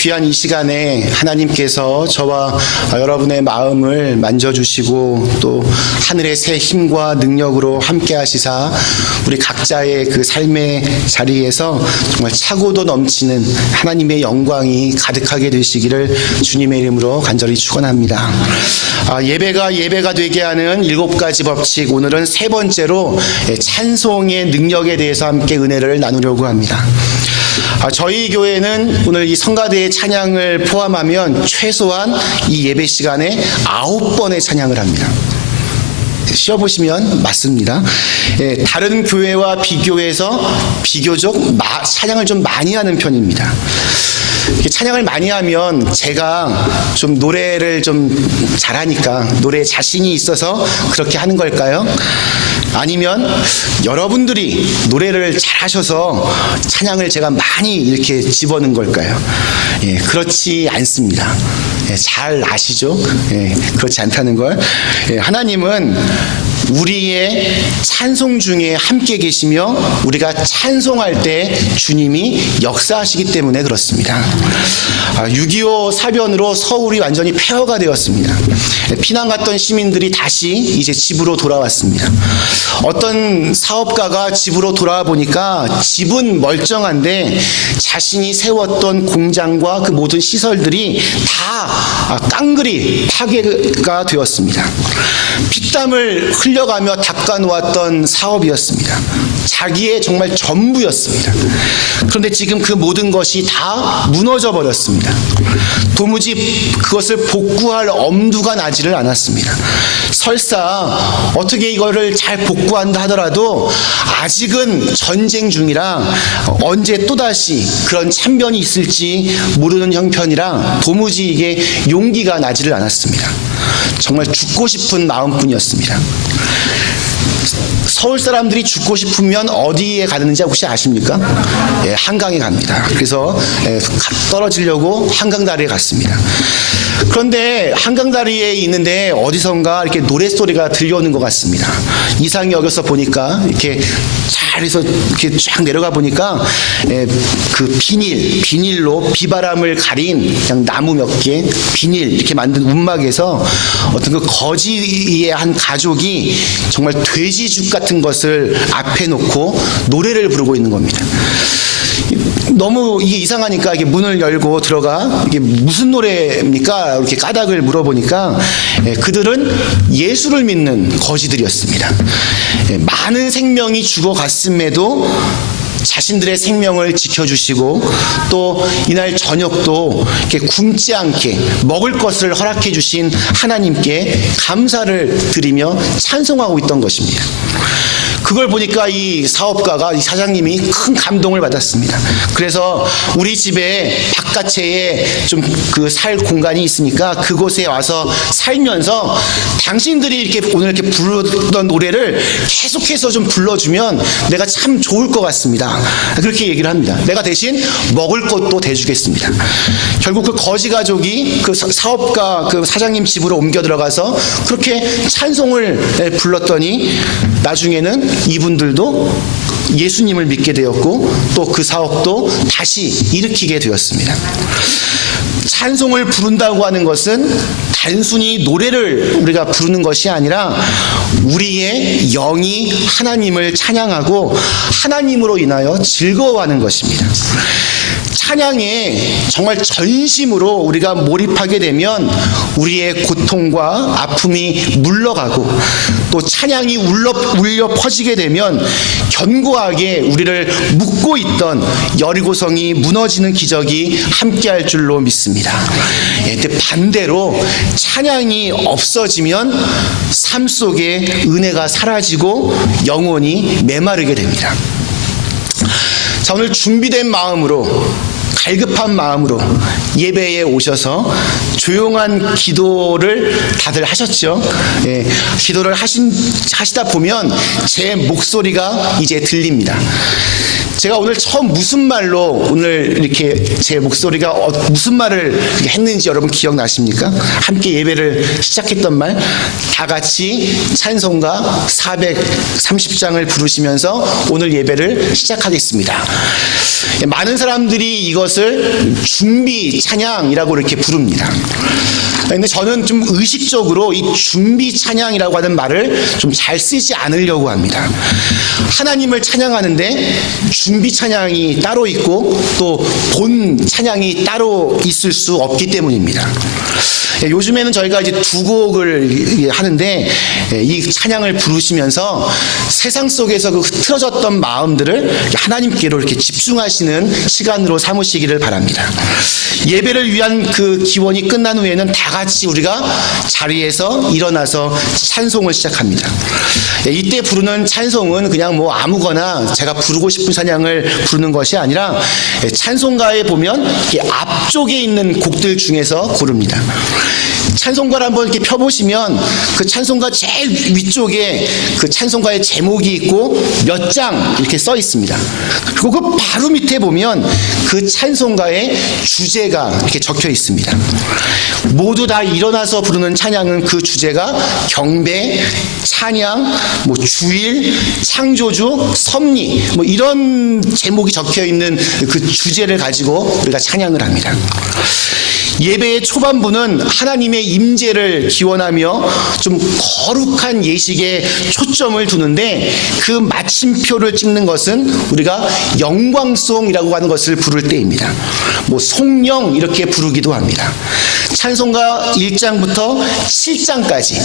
귀한 이 시간에 하나님께서 저와 여러분의 마음을 만져주시고 또 하늘의 새 힘과 능력으로 함께 하시사 우리 각자의 그 삶의 자리에서 정말 차고도 넘치는 하나님의 영광이 가득하게 되시기를 주님의 이름으로 간절히 축원합니다. 예배가 되게 하는 7가지 법칙, 오늘은 세 번째로 찬송의 능력에 대해서 함께 은혜를 나누려고 합니다. 저희 교회는 오늘 이 성가대의 찬양을 포함하면 최소한 이 예배 시간에 9번의 찬양을 합니다. 쉬어보시면 맞습니다. 다른 교회와 비교해서 비교적 찬양을 좀 많이 하는 편입니다. 찬양을 많이 하면 제가 좀 노래를 좀 잘하니까, 노래에 자신이 있어서 그렇게 하는 걸까요? 아니면 여러분들이 노래를 잘하셔서 찬양을 제가 많이 이렇게 집어넣은 걸까요? 그렇지 않습니다. 잘 아시죠? 그렇지 않다는 걸. 하나님은 우리의 찬송 중에 함께 계시며 우리가 찬송할 때 주님이 역사하시기 때문에 그렇습니다. 6.25 사변으로 서울이 완전히 폐허가 되었습니다. 피난 갔던 시민들이 다시 이제 집으로 돌아왔습니다. 어떤 사업가가 집으로 돌아와 보니까 집은 멀쩡한데 자신이 세웠던 공장과 그 모든 시설들이 다 깡그리 파괴가 되었습니다. 피땀을 흘려가며 닦아놓았던 사업이었습니다. 자기의 정말 전부였습니다. 그런데 지금 그 모든 것이 다 무너져 버렸습니다. 도무지 그것을 복구할 엄두가 나지를 않았습니다. 설사 어떻게 이거를 잘 복구한다 하더라도 아직은 전쟁 중이라 언제 또다시 그런 참변이 있을지 모르는 형편이라 도무지 이게 용기가 나지를 않았습니다. 정말 죽고 싶은 마음뿐이었습니다. 서울 사람들이 죽고 싶으면 어디에 가는지 혹시 아십니까? 한강에 갑니다. 그래서 떨어지려고 한강다리에 갔습니다. 그런데 한강다리에 있는데 어디선가 이렇게 노랫소리가 들려오는 것 같습니다. 이상히 여겨서 보니까 이렇게 잘 해서 이렇게 쫙 내려가 보니까 그 비닐로 비바람을 가린 그냥 나무 몇 개, 비닐 이렇게 만든 움막에서 어떤 그 거지의 한 가족이 정말 돼지죽 같은 것을 앞에 놓고 노래를 부르고 있는 겁니다. 너무 이게 이상하니까 이게 문을 열고 들어가 이게 무슨 노래입니까? 이렇게 까닭을 물어보니까 그들은 예수를 믿는 거지들이었습니다. 많은 생명이 죽어갔음에도 자신들의 생명을 지켜주시고 또 이날 저녁도 이렇게 굶지 않게 먹을 것을 허락해 주신 하나님께 감사를 드리며 찬송하고 있던 것입니다. 그걸 보니까 이 사업가가, 이 사장님이 큰 감동을 받았습니다. 그래서 우리 집에 바깥에 좀 그 살 공간이 있으니까 그곳에 와서 살면서 당신들이 이렇게 오늘 이렇게 부르던 노래를 계속해서 좀 불러주면 내가 참 좋을 것 같습니다. 그렇게 얘기를 합니다. 내가 대신 먹을 것도 대주겠습니다. 결국 그 거지 가족이 그 사업가 그 사장님 집으로 옮겨 들어가서 그렇게 찬송을 불렀더니 나중에는 이분들도 예수님을 믿게 되었고 또 그 사업도 다시 일으키게 되었습니다. 찬송을 부른다고 하는 것은 단순히 노래를 우리가 부르는 것이 아니라 우리의 영이 하나님을 찬양하고 하나님으로 인하여 즐거워하는 것입니다. 찬양에 정말 전심으로 우리가 몰입하게 되면 우리의 고통과 아픔이 물러가고 또 찬양이 울려 퍼지게 되면 견고하게 우리를 묶고 있던 여리고성이 무너지는 기적이 함께할 줄로 믿습니다. 근데 반대로 찬양이 없어지면 삶 속에 은혜가 사라지고 영혼이 메마르게 됩니다. 자, 오늘 준비된 마음으로 갈급한 마음으로 예배에 오셔서 조용한 기도를 다들 하셨죠. 기도를 하시다 보면 제 목소리가 이제 들립니다. 제가 오늘 처음 무슨 말로 오늘 이렇게 제 목소리가 무슨 말을 했는지 여러분 기억나십니까? 함께 예배를 시작했던 말, 다 같이 찬송가 430장을 부르시면서 오늘 예배를 시작하겠습니다. 많은 사람들이 이것을 준비 찬양이라고 이렇게 부릅니다. 근데 저는 좀 의식적으로 이 준비 찬양이라고 하는 말을 좀 잘 쓰지 않으려고 합니다. 하나님을 찬양하는데 준비 찬양이 따로 있고 또 본 찬양이 따로 있을 수 없기 때문입니다. 요즘에는 저희가 이제 두 곡을 하는데 이 찬양을 부르시면서 세상 속에서 그 흐트러졌던 마음들을 하나님께로 이렇게 집중하시는 시간으로 삼으시기를 바랍니다. 예배를 위한 그 기원이 끝난 후에는 다 같이 우리가 자리에서 일어나서 찬송을 시작합니다. 이때 부르는 찬송은 그냥 뭐 아무거나 제가 부르고 싶은 찬양을 부르는 것이 아니라 찬송가에 보면 앞쪽에 있는 곡들 중에서 고릅니다. 찬송가를 한번 이렇게 펴보시면 그 찬송가 제일 위쪽에 그 찬송가의 제목이 있고 몇 장 이렇게 써 있습니다. 그리고 그 바로 밑에 보면 그 찬송가의 주제가 이렇게 적혀 있습니다. 모두 다 일어나서 부르는 찬양은 그 주제가 경배, 찬양, 뭐 주일, 창조주, 섭리 뭐 이런 제목이 적혀 있는 그 주제를 가지고 우리가 찬양을 합니다. 예배의 초반부는 하나님의 임재를 기원하며 좀 거룩한 예식에 초점을 두는데 그 마침표를 찍는 것은 우리가 영광송이라고 하는 것을 부를 때입니다. 뭐 송영 이렇게 부르기도 합니다. 찬송가 1장부터 7장까지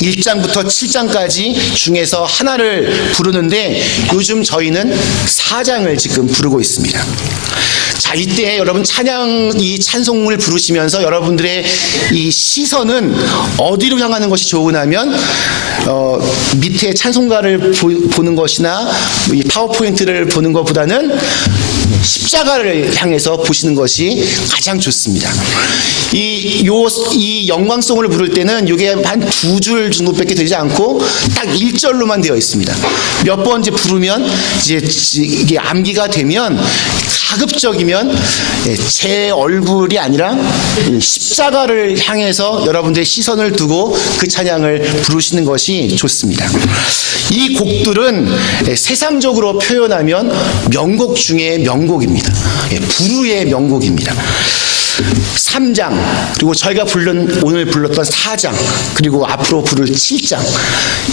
1장부터 7장까지 중에서 하나를 부르는데 요즘 저희는 4장을 지금 부르고 있습니다. 자, 이때 여러분 이 찬송을 부르시면서 여러분들의 이 시선은 어디로 향하는 것이 좋으냐면 밑에 찬송가를 보는 것이나 이 파워포인트를 보는 것보다는 십자가를 향해서 보시는 것이 가장 좋습니다. 이 영광송을 부를 때는 이게 한 2줄 정도밖에 되지 않고 딱 1절로만 되어 있습니다. 몇 번 이제 부르면 이게 암기가 되면 가급적이면 제 얼굴이 아니라 십자가를 향해서 여러분들의 시선을 두고 그 찬양을 부르시는 것이 좋습니다. 이 곡들은 세상적으로 표현하면 명곡 중에 명곡입니다. 불후의 명곡입니다. 3장 그리고 저희가 오늘 불렀던 4장 그리고 앞으로 부를 7장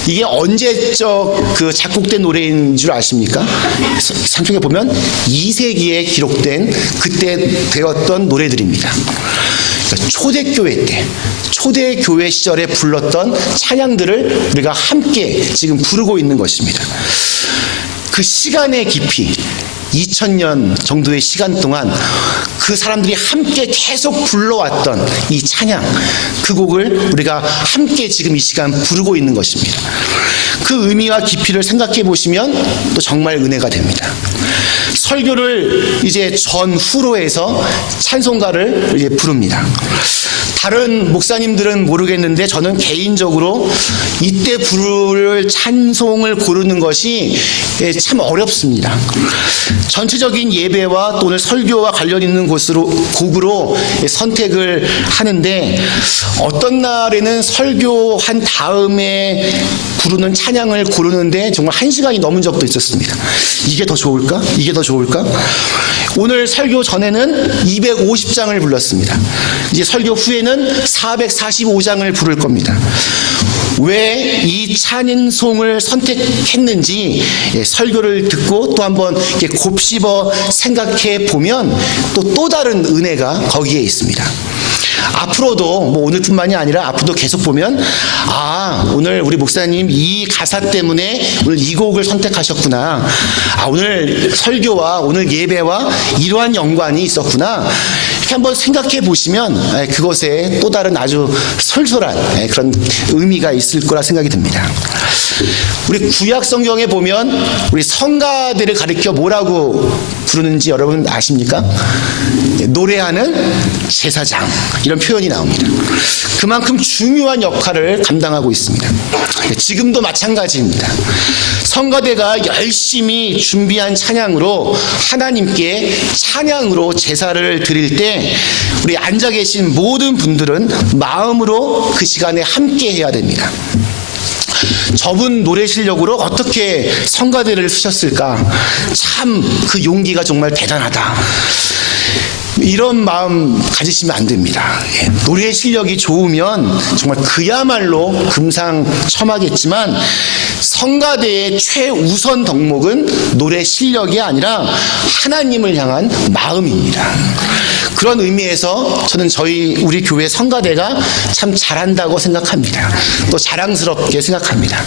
이게 언제적 그 작곡된 노래인 줄 아십니까? 상쪽에 보면 2세기에 기록된 그때 되었던 노래들입니다. 그러니까 초대교회 때 초대교회 시절에 불렀던 찬양들을 우리가 함께 지금 부르고 있는 것입니다. 그 시간의 깊이 2000년 정도의 시간 동안 그 사람들이 함께 계속 불러왔던 이 찬양 그 곡을 우리가 함께 지금 이 시간 부르고 있는 것입니다. 그 의미와 깊이를 생각해 보시면 또 정말 은혜가 됩니다. 설교를 이제 전후로 해서 찬송가를 이제 부릅니다. 다른 목사님들은 모르겠는데 저는 개인적으로 이때 부를 찬송을 고르는 것이 참 어렵습니다. 전체적인 예배와 또 오늘 설교와 관련 있는 곡으로 선택을 하는데 어떤 날에는 설교한 다음에 부르는 찬양을 고르는데 정말 1시간이 넘은 적도 있었습니다. 이게 더 좋을까? 이게 더 좋을까? 오늘 설교 전에는 250장을 불렀습니다. 이제 설교 후에는 445장을 부를 겁니다. 왜 이 찬송을 선택했는지 설교를 듣고 또 한번 이렇게 곱씹어 생각해 보면 또 다른 은혜가 거기에 있습니다. 앞으로도 뭐 오늘뿐만이 아니라 앞으로도 계속 보면 오늘 우리 목사님 이 가사 때문에 오늘 이 곡을 선택하셨구나. 오늘 설교와 오늘 예배와 이러한 연관이 있었구나. 이렇게 한번 생각해 보시면 그것에 또 다른 아주 솔솔한 그런 의미가 있을 거라 생각이 듭니다. 우리 구약 성경에 보면 우리 성가들을 가리켜 뭐라고 부르는지 여러분 아십니까? 노래하는 제사장 이런 표현이 나옵니다. 그만큼 중요한 역할을 감당하고 있습니다. 지금도 마찬가지입니다. 성가대가 열심히 준비한 찬양으로 하나님께 찬양으로 제사를 드릴 때 우리 앉아 계신 모든 분들은 마음으로 그 시간에 함께 해야 됩니다. 저분 노래 실력으로 어떻게 성가대를 쓰셨을까? 참 그 용기가 정말 대단하다. 이런 마음 가지시면 안 됩니다. 예, 노래 실력이 좋으면 정말 그야말로 금상첨화겠지만 성가대의 최우선 덕목은 노래 실력이 아니라 하나님을 향한 마음입니다. 그런 의미에서 저는 우리 교회 성가대가 참 잘한다고 생각합니다. 또 자랑스럽게 생각합니다.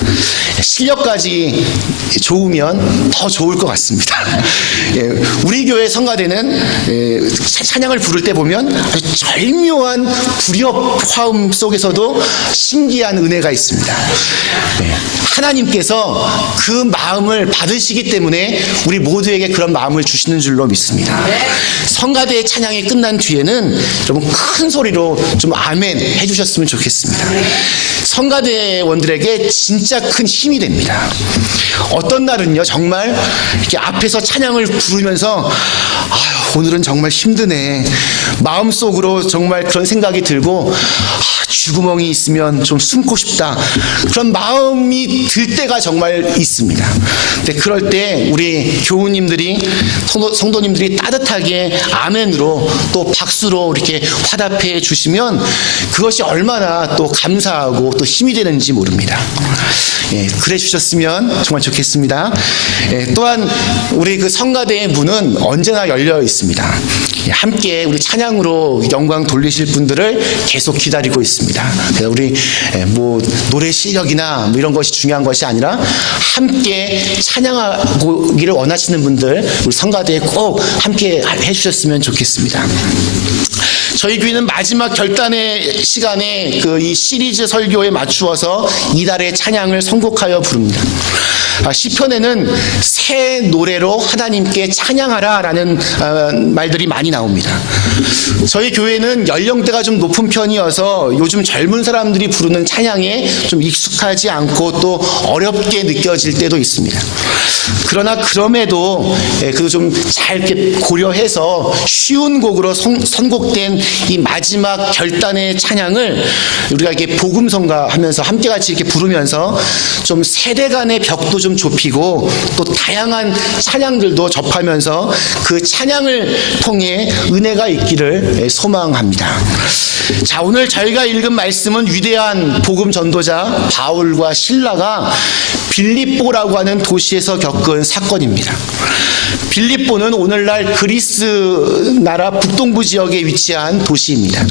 실력까지 좋으면 더 좋을 것 같습니다. 예, 우리 교회 성가대는 찬양을 부를 때 보면 아주 절묘한 불협화음 속에서도 신기한 은혜가 있습니다. 하나님께서 그 마음을 받으시기 때문에 우리 모두에게 그런 마음을 주시는 줄로 믿습니다. 성가대의 찬양이 끝난 뒤에는 여러분 큰 소리로 좀 아멘 해주셨으면 좋겠습니다. 성가대원들에게 진짜 큰 힘이 됩니다. 어떤 날은요 정말 이렇게 앞에서 찬양을 부르면서 오늘은 정말 힘드네. 마음속으로 정말 그런 생각이 들고 쥐구멍이 있으면 좀 숨고 싶다. 그런 마음이 들 때가 정말 있습니다. 근데 그럴 때 우리 교우님들이 성도님들이 따뜻하게 아멘으로 또 박수로 이렇게 화답해 주시면 그것이 얼마나 또 감사하고 또 힘이 되는지 모릅니다. 예, 그래 주셨으면 정말 좋겠습니다. 예, 또한 우리 그 성가대의 문은 언제나 열려 있습니다. 예, 함께 우리 찬양으로 영광 돌리실 분들을 계속 기다리고 있습니다. 그래서 우리 뭐 노래 실력이나 뭐 이런 것이 중요한 것이 아니라 함께 찬양하기를 원하시는 분들 우리 성가대에 꼭 함께 해주셨으면 좋겠습니다. 저희 교회는 마지막 결단의 시간에 이 시리즈 설교에 맞추어서 이달의 찬양을 선곡하여 부릅니다. 시편에는 새 노래로 하나님께 찬양하라라는 말들이 많이 나옵니다. 저희 교회는 연령대가 좀 높은 편이어서 요즘 젊은 사람들이 부르는 찬양에 좀 익숙하지 않고 또 어렵게 느껴질 때도 있습니다. 그러나 그럼에도 그 좀 잘 이렇게 고려해서 쉬운 곡으로 선곡된 이 마지막 결단의 찬양을 우리가 이렇게 복음성가 하면서 함께 같이 이렇게 부르면서 좀 세대 간의 벽도 좀 좁히고 또 다양한 찬양들도 접하면서 그 찬양을 통해 은혜가 있기를 소망합니다. 자, 오늘 저희가 읽은 말씀은 위대한 복음 전도자 바울과 실라가 빌립보라고 하는 도시에서 겪은 사건입니다. 빌립보는 오늘날 그리스 나라 북동부 지역에 위치한 도시입니다.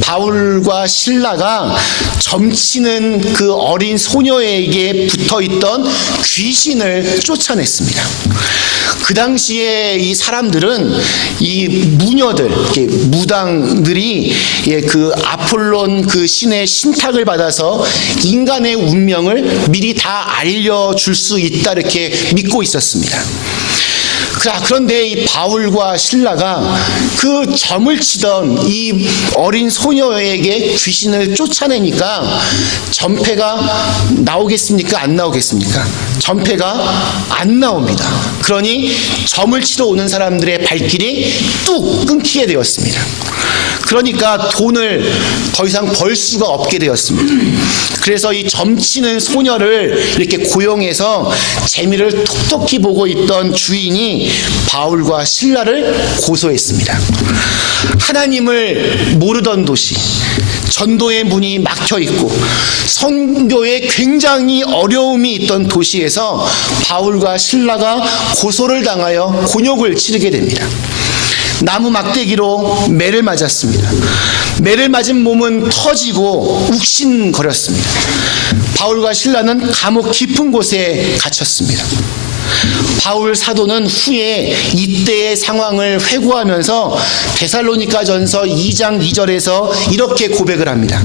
바울과 실라가 점치는 그 어린 소녀에게 붙어있던 귀신을 쫓아냈습니다. 그 당시에 이 사람들은 이 무녀들, 무당들이 그 아폴론 그 신의 신탁을 받아서 인간의 운명을 미리 다 알려줄 수 있다 이렇게 믿고 있었습니다. 그런데 이 바울과 실라가 그 점을 치던 이 어린 소녀에게 귀신을 쫓아내니까 전패가 나오겠습니까? 안 나오겠습니까? 전패가 안 나옵니다. 그러니 점을 치러 오는 사람들의 발길이 뚝 끊기게 되었습니다. 그러니까 돈을 더 이상 벌 수가 없게 되었습니다. 그래서 이 점치는 소녀를 이렇게 고용해서 재미를 톡톡히 보고 있던 주인이 바울과 실라를 고소했습니다. 하나님을 모르던 도시, 전도의 문이 막혀 있고 선교에 굉장히 어려움이 있던 도시에서 바울과 실라가 고소를 당하여 곤욕을 치르게 됩니다. 나무 막대기로 매를 맞았습니다. 매를 맞은 몸은 터지고 욱신거렸습니다. 바울과 실라는 감옥 깊은 곳에 갇혔습니다. 바울 사도는 후에 이때의 상황을 회고하면서 데살로니가전서 2장 2절에서 이렇게 고백을 합니다.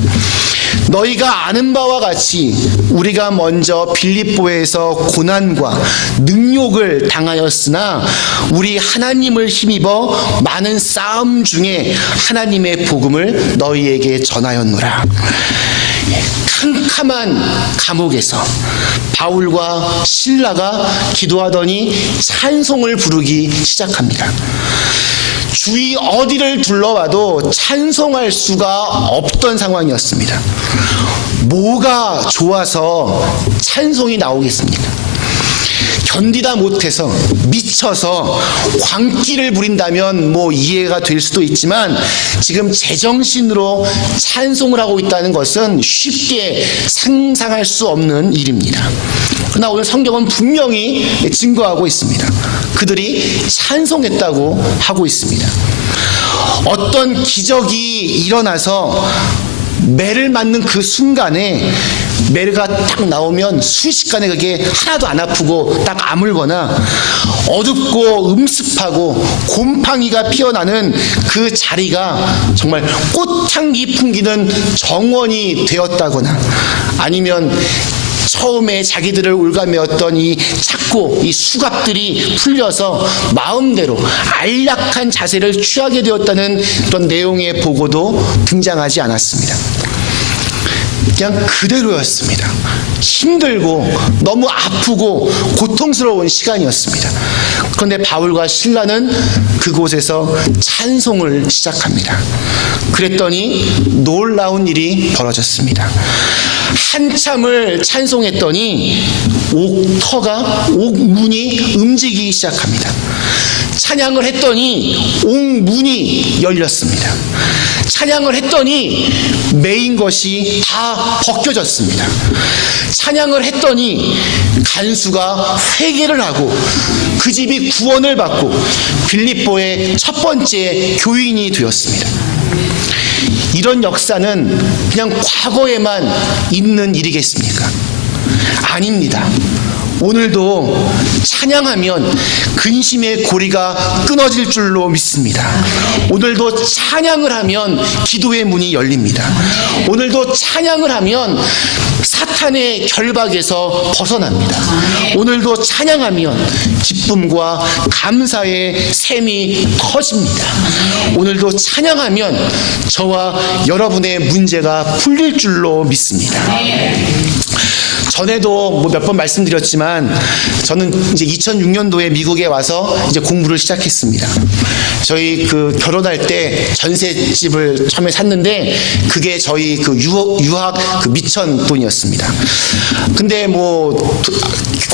너희가 아는 바와 같이 우리가 먼저 빌립보에서 고난과 능욕을 당하였으나 우리 하나님을 힘입어 많은 싸움 중에 하나님의 복음을 너희에게 전하였노라. 캄캄한 감옥에서 바울과 실라가 기도하더니 찬송을 부르기 시작합니다. 주위 어디를 둘러봐도 찬송할 수가 없던 상황이었습니다. 뭐가 좋아서 찬송이 나오겠습니까? 견디다 못해서 미쳐서 광기를 부린다면 뭐 이해가 될 수도 있지만 지금 제정신으로 찬송을 하고 있다는 것은 쉽게 상상할 수 없는 일입니다. 그러나 오늘 성경은 분명히 증거하고 있습니다. 그들이 찬송했다고 하고 있습니다. 어떤 기적이 일어나서 매를 맞는 그 순간에 매가 딱 나오면 순식간에 그게 하나도 안 아프고 딱 아물거나 어둡고 음습하고 곰팡이가 피어나는 그 자리가 정말 꽃향기 풍기는 정원이 되었다거나 아니면 처음에 자기들을 올가매었던 이 착고, 이 수갑들이 풀려서 마음대로 안락한 자세를 취하게 되었다는 그런 내용의 보고도 등장하지 않았습니다. 그냥 그대로였습니다. 힘들고 너무 아프고 고통스러운 시간이었습니다. 그런데 바울과 실라는 그곳에서 찬송을 시작합니다. 그랬더니 놀라운 일이 벌어졌습니다. 한참을 찬송했더니 옥문이 움직이기 시작합니다. 찬양을 했더니 옥문이 열렸습니다. 찬양을 했더니 매인 것이 다 벗겨졌습니다. 찬양을 했더니 간수가 회개를 하고 그 집이 구원을 받고 빌립보의 첫 번째 교인이 되었습니다. 이런 역사는 그냥 과거에만 있는 일이겠습니까? 아닙니다. 오늘도 찬양하면 근심의 고리가 끊어질 줄로 믿습니다. 오늘도 찬양을 하면 기도의 문이 열립니다. 오늘도 찬양을 하면 사탄의 결박에서 벗어납니다. 오늘도 찬양하면 기쁨과 감사의 샘이 터집니다. 오늘도 찬양하면 저와 여러분의 문제가 풀릴 줄로 믿습니다. 전에도 뭐 몇 번 말씀드렸지만 저는 이제 2006년도에 미국에 와서 이제 공부를 시작했습니다. 저희 그 결혼할 때 전셋집을 처음에 샀는데 그게 저희 그 유학 그 미천 돈이었습니다. 근데 뭐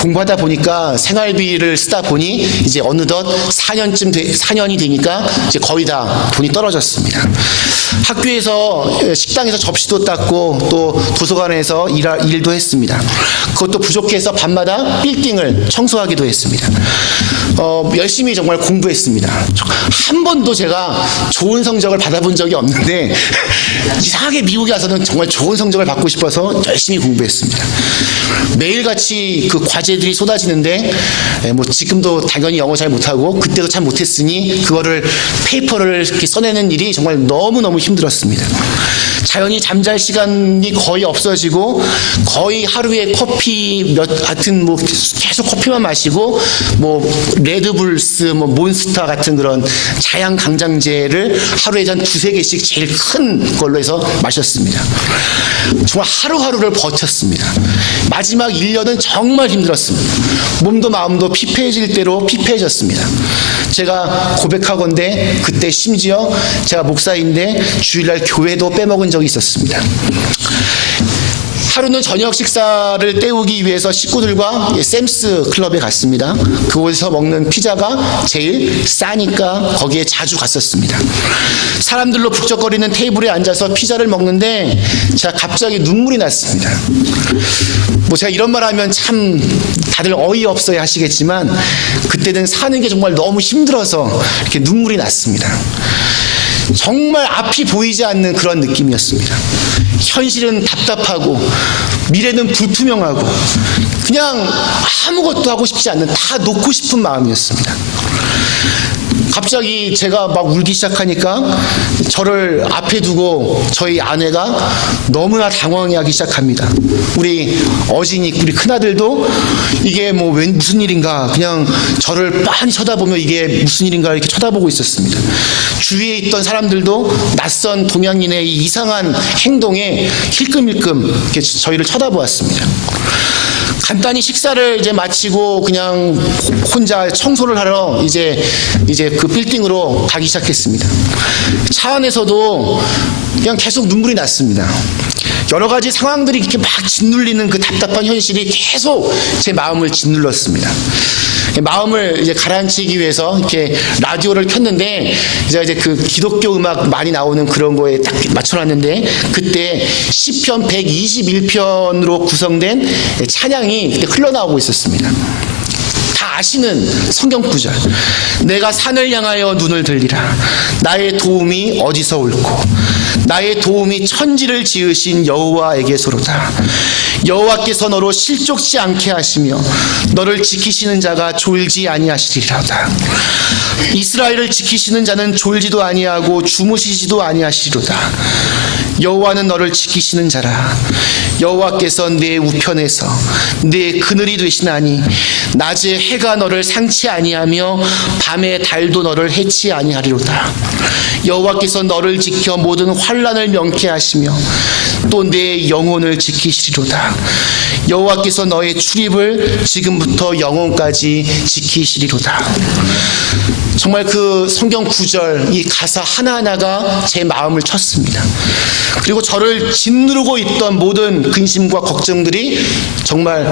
공부하다 보니까 생활비를 쓰다 보니 이제 어느덧 4년이 되니까 이제 거의 다 돈이 떨어졌습니다. 학교에서 식당에서 접시도 닦고 또 도서관에서 일도 했습니다. 그것도 부족해서 밤마다 빌딩을 청소하기도 했습니다. 열심히 정말 공부했습니다. 한 번도 제가 좋은 성적을 받아본 적이 없는데 이상하게 미국에 와서는 정말 좋은 성적을 받고 싶어서 열심히 공부했습니다. 매일같이 그 과제들이 쏟아지는데 뭐 지금도 당연히 영어 잘 못하고 그때도 잘 못했으니 그거를 페이퍼를 이렇게 써내는 일이 정말 너무너무 힘들었습니다. 자연히 잠잘 시간이 거의 없어지고 거의 하루에 커피 하여튼 뭐 계속 커피만 마시고 뭐 레드불스 뭐 몬스터 같은 그런 자양 강장제를 하루에 한 2-3개씩 제일 큰 걸로 해서 마셨습니다. 정말 하루하루를 버텼습니다. 마지막 1년은 정말 힘들었습니다. 몸도 마음도 피폐해질 대로 피폐해졌습니다. 제가 고백하건대 그때 심지어 제가 목사인데 주일날 교회도 빼먹은 적이 있었습니다. 하루는 저녁 식사를 때우기 위해서 식구들과 샘스 클럽에 갔습니다. 그곳에서 먹는 피자가 제일 싸니까 거기에 자주 갔었습니다. 사람들로 북적거리는 테이블에 앉아서 피자를 먹는데 제가 갑자기 눈물이 났습니다. 뭐 제가 이런 말 하면 참 다들 어이없어야 하시겠지만 그때는 사는 게 정말 너무 힘들어서 이렇게 눈물이 났습니다. 정말 앞이 보이지 않는 그런 느낌이었습니다. 현실은 답답하고 미래는 불투명하고 그냥 아무것도 하고 싶지 않는 다 놓고 싶은 마음이었습니다. 갑자기 제가 막 울기 시작하니까 저를 앞에 두고 저희 아내가 너무나 당황해하기 시작합니다. 우리 어진이 우리 큰아들도 이게 뭐 무슨 일인가 그냥 저를 빤히 쳐다보며 이게 무슨 일인가 이렇게 쳐다보고 있었습니다. 주위에 있던 사람들도 낯선 동양인의 이 이상한 행동에 힐끔힐끔 이렇게 저희를 쳐다보았습니다. 간단히 식사를 이제 마치고 그냥 혼자 청소를 하러 이제 그 빌딩으로 가기 시작했습니다. 차 안에서도 그냥 계속 눈물이 났습니다. 여러 가지 상황들이 이렇게 막 짓눌리는 그 답답한 현실이 계속 제 마음을 짓눌렀습니다. 마음을 이제 가라앉히기 위해서 이렇게 라디오를 켰는데 이제 그 기독교 음악 많이 나오는 그런 거에 딱 맞춰놨는데 그때 시편 121편으로 구성된 찬양이 그때 흘러나오고 있었습니다. 다 아시는 성경 구절. 내가 산을 향하여 눈을 들리라. 나의 도움이 어디서 올고 나의 도움이 천지를 지으신 여호와에게서로다. 여호와께서 너로 실족지 않게 하시며 너를 지키시는 자가 졸지 아니하시리로다. 이스라엘을 지키시는 자는 졸지도 아니하고 주무시지도 아니하시리로다. 여호와는 너를 지키시는 자라. 여호와께서 내 우편에서 내 그늘이 되시나니 낮에 해가 너를 상치 아니하며 밤에 달도 너를 해치 아니하리로다. 여호와께서 너를 지켜 모든 환난을 명쾌하시며 또 내 영혼을 지키시리로다. 여호와께서 너의 출입을 지금부터 영혼까지 지키시리로다. 정말 그 성경 구절, 이 가사 하나하나가 제 마음을 쳤습니다. 그리고 저를 짓누르고 있던 모든 근심과 걱정들이 정말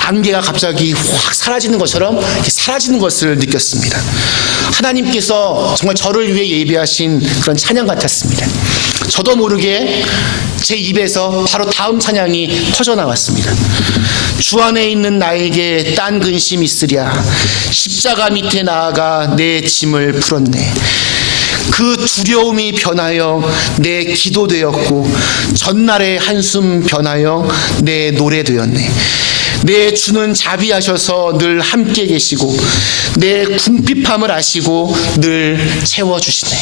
안개가 갑자기 확 사라지는 것처럼 사라지는 것을 느꼈습니다. 하나님께서 정말 저를 위해 예비하신 그런 찬양 같았습니다. 저도 모르게 제 입에서 바로 다음 찬양이 터져나왔습니다. 주 안에 있는 나에게 딴 근심 있으랴. 십자가 밑에 나아가 내 짐을 풀었네. 그 두려움이 변하여 내 기도 되었고 전날의 한숨 변하여 내 노래 되었네. 내 주는 자비하셔서 늘 함께 계시고 내 궁핍함을 아시고 늘 채워주시네.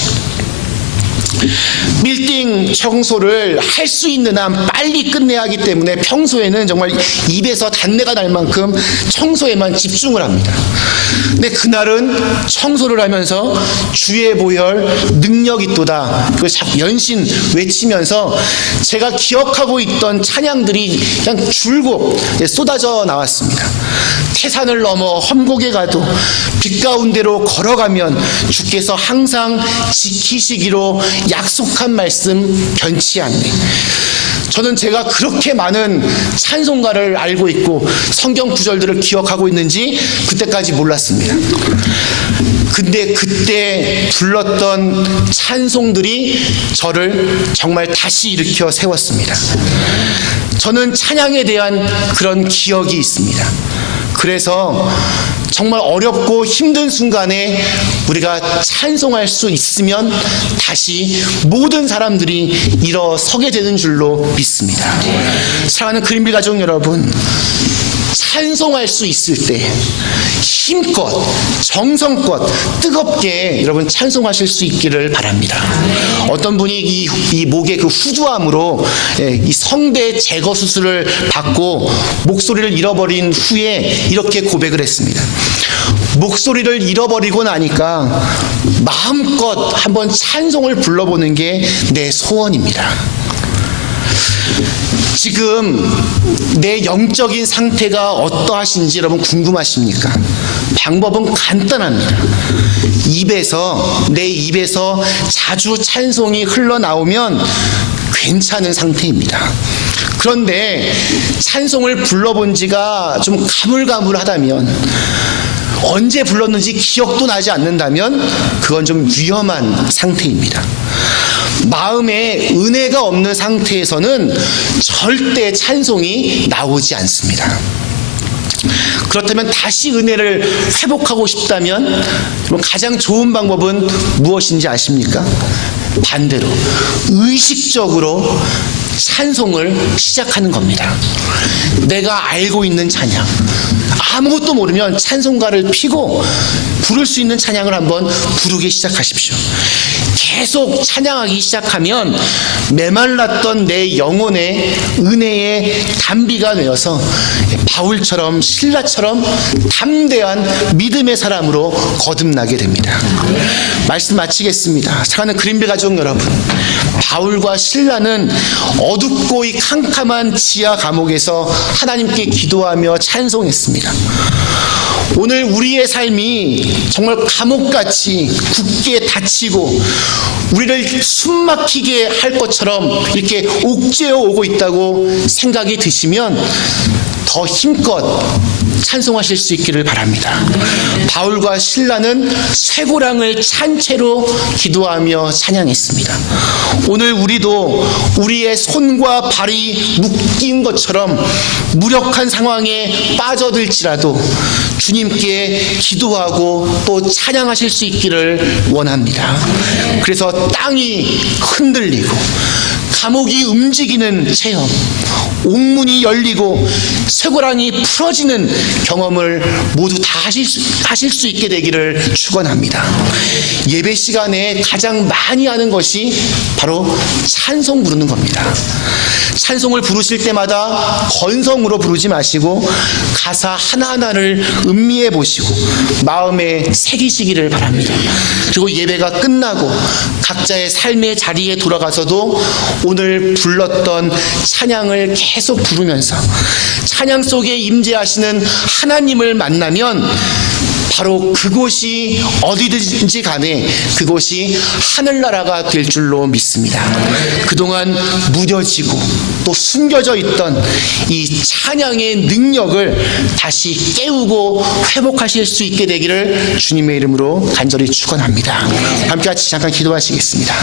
빌딩 청소를 할 수 있는 한 빨리 끝내야 하기 때문에 평소에는 정말 입에서 단내가 날 만큼 청소에만 집중을 합니다. 근데 그날은 청소를 하면서 주의 보혈 능력 있도다 그 연신 외치면서 제가 기억하고 있던 찬양들이 그냥 줄곧 쏟아져 나왔습니다. 태산을 넘어 험곡에 가도 빛 가운데로 걸어가면 주께서 항상 지키시기로 약속한 말씀 변치 않네. 저는 제가 그렇게 많은 찬송가를 알고 있고 성경 구절들을 기억하고 있는지 그때까지 몰랐습니다. 근데 그때 불렀던 찬송들이 저를 정말 다시 일으켜 세웠습니다. 저는 찬양에 대한 그런 기억이 있습니다. 그래서 정말 어렵고 힘든 순간에 우리가 찬송할 수 있으면 다시 모든 사람들이 일어서게 되는 줄로 믿습니다. 사랑하는 그린빌 가족 여러분, 찬송할 수 있을 때 힘껏 정성껏 뜨겁게 여러분 찬송하실 수 있기를 바랍니다. 어떤 분이 이 목의 그 후두암으로 이 성대 제거 수술을 받고 목소리를 잃어버린 후에 이렇게 고백을 했습니다. 목소리를 잃어버리고 나니까 마음껏 한번 찬송을 불러보는 게 내 소원입니다. 지금 내 영적인 상태가 어떠하신지 여러분 궁금하십니까? 방법은 간단합니다. 내 입에서 자주 찬송이 흘러나오면 괜찮은 상태입니다. 그런데 찬송을 불러본 지가 좀 가물가물하다면, 언제 불렀는지 기억도 나지 않는다면 그건 좀 위험한 상태입니다. 마음에 은혜가 없는 상태에서는 절대 찬송이 나오지 않습니다. 그렇다면 다시 은혜를 회복하고 싶다면 가장 좋은 방법은 무엇인지 아십니까? 반대로 의식적으로 찬송을 시작하는 겁니다. 내가 알고 있는 찬양, 아무것도 모르면 찬송가를 피고 부를 수 있는 찬양을 한번 부르기 시작하십시오. 계속 찬양하기 시작하면 메말랐던 내 영혼의 은혜의 담비가 되어서 바울처럼 신라처럼 담대한 믿음의 사람으로 거듭나게 됩니다. 말씀 마치겠습니다. 사랑하는 그린빌 가족 여러분, 바울과 신라는 어둡고 이 캄캄한 지하 감옥에서 하나님께 기도하며 찬송했습니다. 오늘 우리의 삶이 정말 감옥같이 굳게 닫히고 우리를 숨막히게 할 것처럼 이렇게 옥죄어 오고 있다고 생각이 드시면 더 힘껏 찬송하실 수 있기를 바랍니다. 바울과 실라는 쇠고랑을 찬 채로 기도하며 찬양했습니다. 오늘 우리도 우리의 손과 발이 묶인 것처럼 무력한 상황에 빠져들지라도 주님께 기도하고 또 찬양하실 수 있기를 원합니다. 그래서 땅이 흔들리고 감옥이 움직이는 체험, 옥문이 열리고 쇠고랑이 풀어지는 경험을 모두 다 하실 수 있게 되기를 축원합니다. 예배 시간에 가장 많이 하는 것이 바로 찬송 부르는 겁니다. 찬송을 부르실 때마다 건성으로 부르지 마시고 가사 하나하나를 음미해 보시고 마음에 새기시기를 바랍니다. 그리고 예배가 끝나고 각자의 삶의 자리에 돌아가서도 오늘 불렀던 찬양을 계속 부르면서 찬양 속에 임재하시는 하나님을 만나면 바로 그곳이 어디든지 간에 그곳이 하늘나라가 될 줄로 믿습니다. 그동안 무뎌지고 또 숨겨져 있던 이 찬양의 능력을 다시 깨우고 회복하실 수 있게 되기를 주님의 이름으로 간절히 축원합니다. 함께 같이 잠깐 기도하시겠습니다.